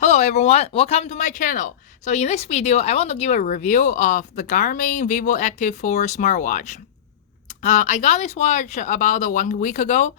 Hello everyone, welcome to my channel. So in this video, I want to give a review of the Garmin vivoactive 4 smartwatch. I got this watch about 1 week ago,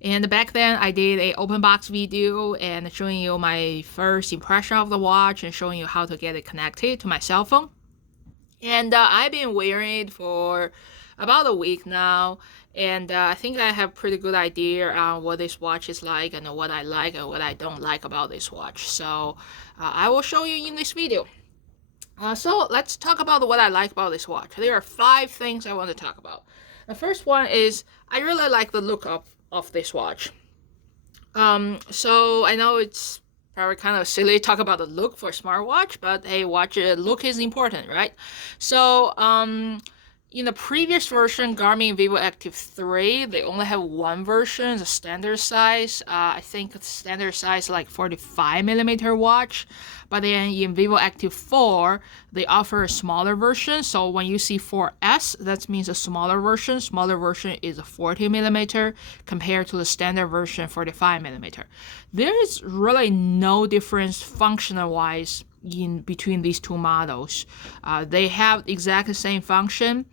and back then I did a open box video and showing you my first impression of the watch and showing you how to get it connected to my cell phone. And I've been wearing it for about a week now, and I think I have pretty good idea on what this watch is like and what I like and what I don't like about this watch. So I will show you in this video. So let's talk about what I like about this watch. There are 5 things I want to talk about. The first one is I really like the look of this watch. So I know it's probably kind of silly to talk about the look for a smartwatch, but hey, watch look is important, right? So in the previous version, Garmin vivoactive 3, they only have one version, the standard size. I think the standard size is like 45mm watch. But then in vivoactive 4, they offer a smaller version. So when you see 4S, that means a smaller version. Smaller version is a 40mm compared to the standard version 45mm. There is really no difference functional-wise in between these two models. They have exactly the same function.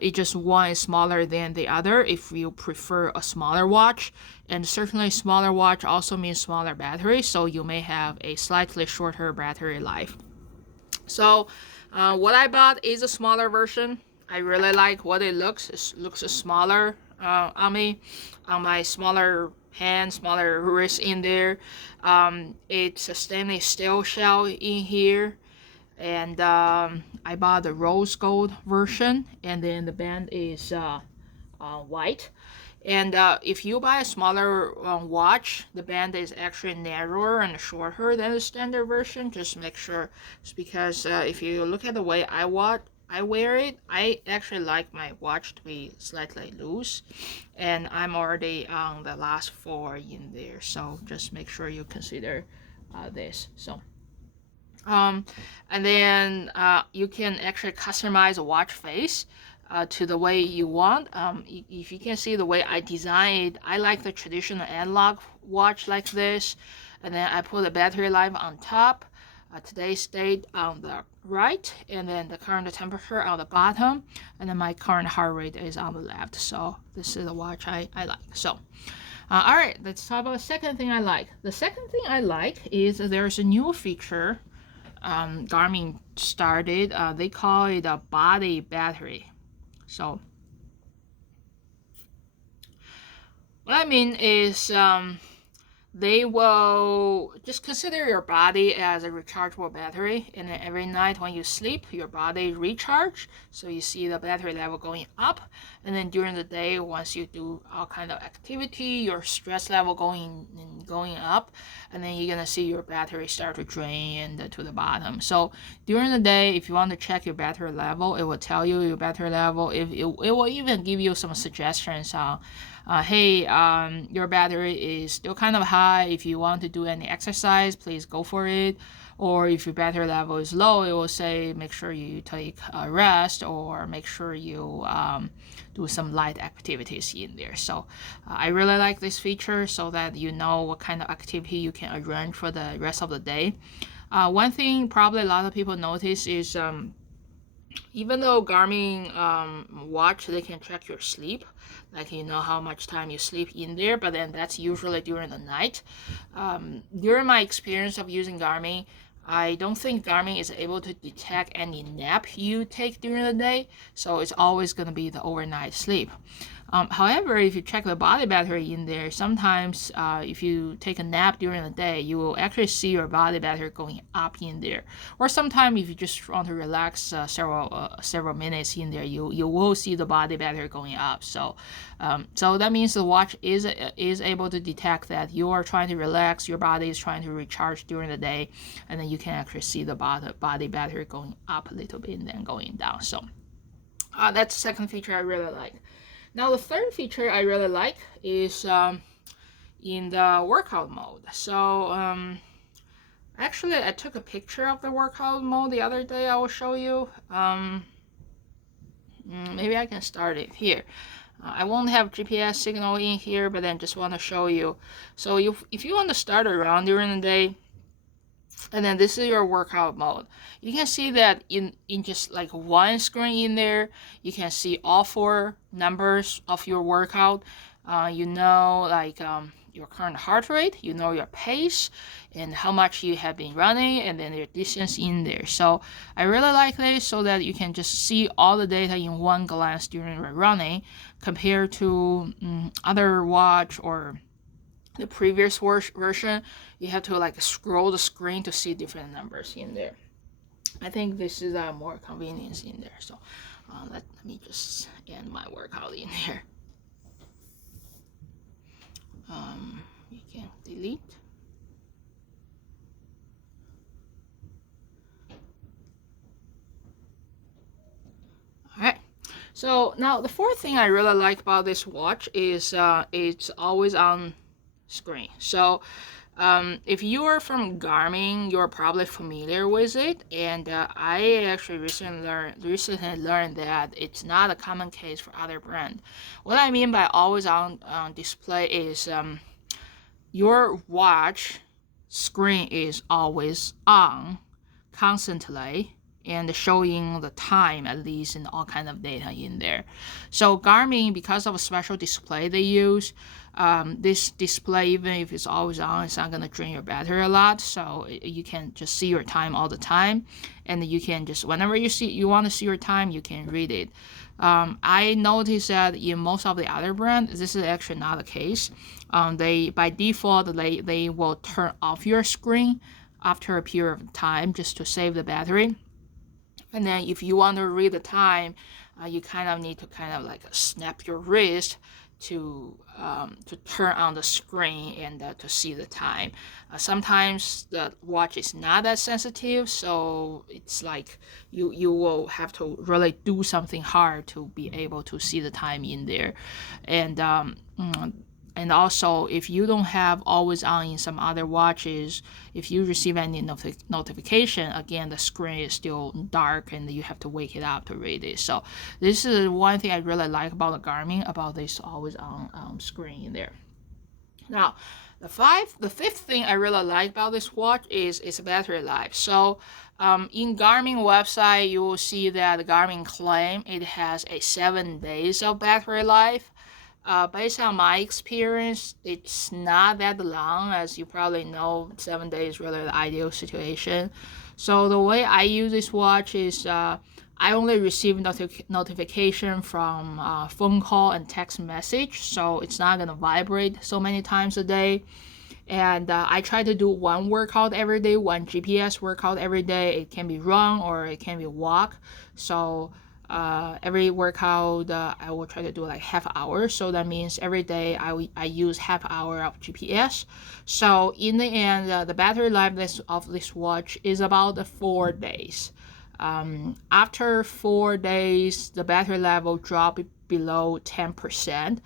It just one is smaller than the other if you prefer a smaller watch. And certainly smaller watch also means smaller battery, so you may have a slightly shorter battery life. So what I bought is a smaller version. I really like what it looks. It looks smaller on me, on my smaller hand, smaller wrist in there. It's a stainless steel shell in here, and I bought the rose gold version, and then the band is white. And if you buy a smaller watch, the band is actually narrower and shorter than the standard version. Just make sure, it's because if you look at the way I wear it, I actually like my watch to be slightly loose, and I'm already on the last 4 in there, so just make sure you consider this. So and then you can actually customize a watch face to the way you want. If you can see the way I designed it, I like the traditional analog watch like this, and then I put the battery life on top, today's date on the right, and then the current temperature on the bottom, and then my current heart rate is on the left. So this is the watch I like. So all right, let's talk about the second thing I like. The second thing I like is there's a new feature Garmin started. They call it a body battery. So what I mean is they will just consider your body as a rechargeable battery, and then every night when you sleep, your body recharge, so you see the battery level going up, and then during the day, once you do all kind of activity, your stress level going up, and then you're gonna see your battery start to drain and to the bottom. So during the day, if you want to check your battery level, it will tell you your battery level. If it will even give you some suggestions on hey, your battery is still kind of high. If you want to do any exercise, please go for it. Or if your battery level is low, it will say make sure you take a rest, or make sure you do some light activities in there. So I really like this feature, so that you know what kind of activity you can arrange for the rest of the day. One thing probably a lot of people notice is even though Garmin watch, they can track your sleep, like you know how much time you sleep in there, but then that's usually during the night. During my experience of using Garmin, I don't think Garmin is able to detect any nap you take during the day, so it's always going to be the overnight sleep. However, if you check the body battery in there, sometimes if you take a nap during the day, you will actually see your body battery going up in there. Or sometimes if you just want to relax several minutes in there, you will see the body battery going up. So so that means the watch is able to detect that you are trying to relax, your body is trying to recharge during the day, and then you can actually see the body battery going up a little bit and then going down. So that's the second feature I really like. Now the third feature I really like is in the workout mode. So actually I took a picture of the workout mode the other day. I will show you. Maybe I can start it here. I won't have GPS signal in here, but then just want to show you. So if you want to start a run during the day, And then this is your workout mode. You can see that in just like one screen in there, you can see all 4 numbers of your workout. You know, like your current heart rate, you know your pace, and how much you have been running, and then your distance in there. So I really like this so that you can just see all the data in one glance during running, compared to other watch or the previous version, you have to like scroll the screen to see different numbers in there. I think this is more convenience in there. So let me just end my workout in here. You can delete. All right. So now the fourth thing I really like about this watch is it's always on screen. So if you are from Garmin, you're probably familiar with it, and I actually recently learned that it's not a common case for other brand. What I mean by always on display is your watch screen is always on constantly and showing the time at least and all kind of data in there. So Garmin, because of a special display they use, this display, even if it's always on, it's not going to drain your battery a lot. So you can just see your time all the time, and you can just, whenever you want to see your time, you can read it. I noticed that in most of the other brands, this is actually not the case. They by default they will turn off your screen after a period of time just to save the battery. And then if you want to read the time, you kind of need to kind of like snap your wrist to turn on the screen and to see the time. Sometimes the watch is not that sensitive, so it's like you will have to really do something hard to be able to see the time in there. And also, if you don't have always on in some other watches, if you receive any notification, again, the screen is still dark and you have to wake it up to read it. So this is one thing I really like about the Garmin, about this always on screen in there. Now, the fifth thing I really like about this watch is its battery life. So in Garmin website, you will see that Garmin claim it has a 7 days of battery life. Based on my experience, it's not that long. As you probably know, 7 days is really the ideal situation. So the way I use this watch is I only receive notification from phone call and text message, so it's not gonna vibrate so many times a day. And I try to do one workout every day, one GPS workout every day. It can be run or it can be walk. So every workout I will try to do like half hour, so that means every day I use half hour of GPS. So in the end, the battery life of this watch is about 4 days. After 4 days, the battery level drop below 10%.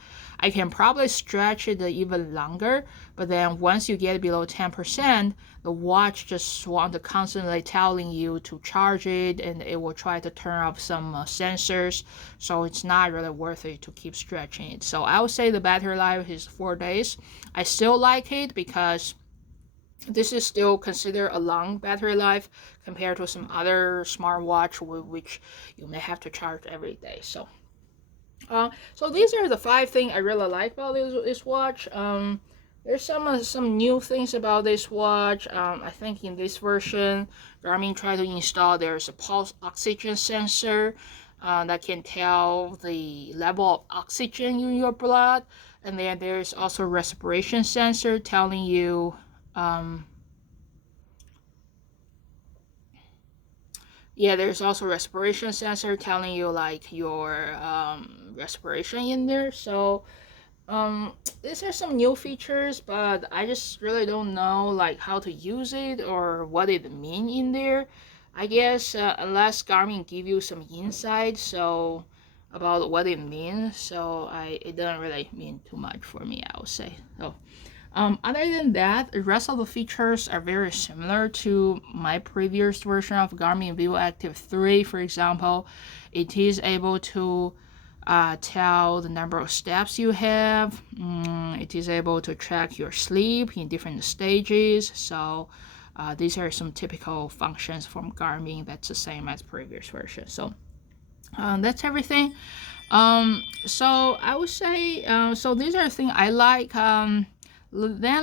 I can probably stretch it even longer, but then once you get below 10%, the watch just want to constantly telling you to charge it, and it will try to turn off some sensors, so it's not really worth it to keep stretching it. So I would say the battery life is 4 days. I still like it because this is still considered a long battery life compared to some other smartwatch which you may have to charge every day. So these are the 5 things I really like about this watch. There's some new things about this watch. I think in this version, Garmin tried to install there's a pulse oxygen sensor that can tell the level of oxygen in your blood, and then there's also respiration sensor telling you. There's also respiration sensor telling you like your respiration in there. So these are some new features, but I just really don't know like how to use it or what it mean in there. I guess unless Garmin give you some insight so about what it means, so it doesn't really mean too much for me, I would say. So other than that, the rest of the features are very similar to my previous version of Garmin vivoactive 3. For example, it is able to tell the number of steps you have. It is able to track your sleep in different stages. So These are some typical functions from Garmin that's the same as previous version. So that's everything. So I would say, so these are things I like. Then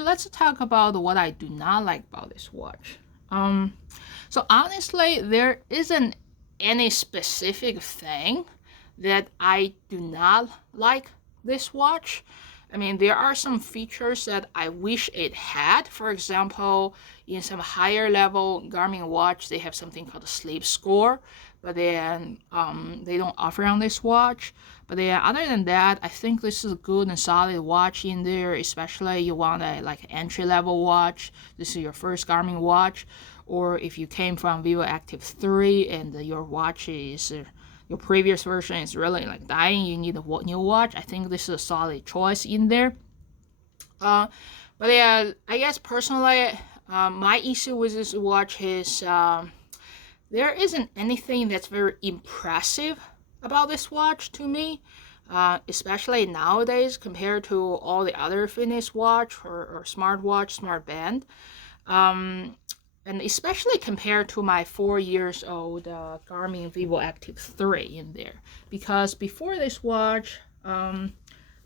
let's talk about what I do not like about this watch. So honestly, there isn't any specific thing that I do not like this watch. I mean, there are some features that I wish it had. For example, in some higher level Garmin watch, they have something called a sleep score, but then they don't offer on this watch. But then other than that, I think this is a good and solid watch in there, especially you want a like entry level watch. This is your first Garmin watch, or if you came from vivoactive 3 and your watch is your previous version is really like dying, you need a new watch, I think this is a solid choice in there. But yeah, I guess personally, my issue with this watch is there isn't anything that's very impressive about this watch to me, especially nowadays compared to all the other fitness watch or smartwatch, smart band. And especially compared to my 4 years old Garmin vivoactive 3 in there. Because before this watch, I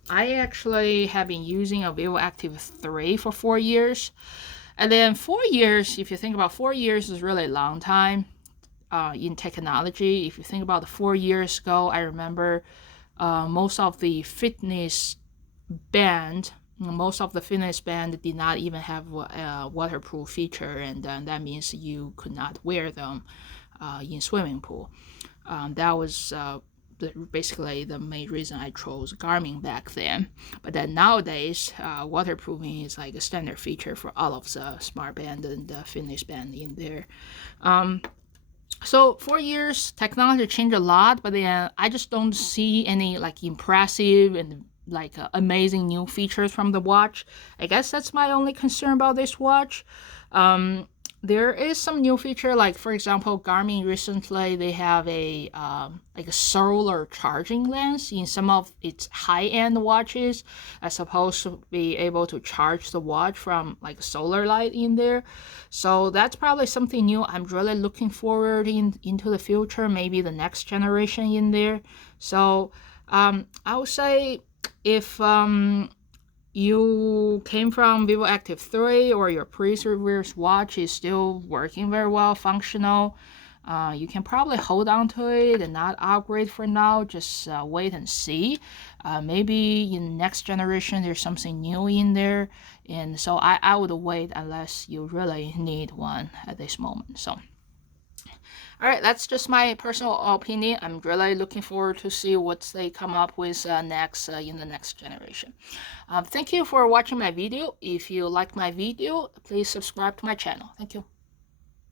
actually have been using a vivoactive 3 for 4 years. And then 4 years, if you think about 4 years is really a long time in technology. If you think about 4 years ago, I remember most of the fitness band did not even have a waterproof feature, and that means you could not wear them in swimming pool. That was basically the main reason I chose Garmin back then. But then nowadays, waterproofing is like a standard feature for all of the smart band and the fitness band in there. So 4 years, technology changed a lot, but then I just don't see any like impressive and like amazing new features from the watch. I guess that's my only concern about this watch. There is some new feature, like for example, Garmin recently they have a like a solar charging lens in some of its high-end watches, as supposed to be able to charge the watch from like solar light in there. So that's probably something new. I'm really looking forward into the future, maybe the next generation in there. So I would say if you came from vivoactive 3 or your previous watch is still working very well, functional, you can probably hold on to it and not upgrade for now. Just wait and see. Maybe in next generation there's something new in there, and so I would wait unless you really need one at this moment. So all right, that's just my personal opinion. I'm really looking forward to see what they come up with next in the next generation. Thank you for watching my video. If you like my video, please subscribe to my channel. Thank you.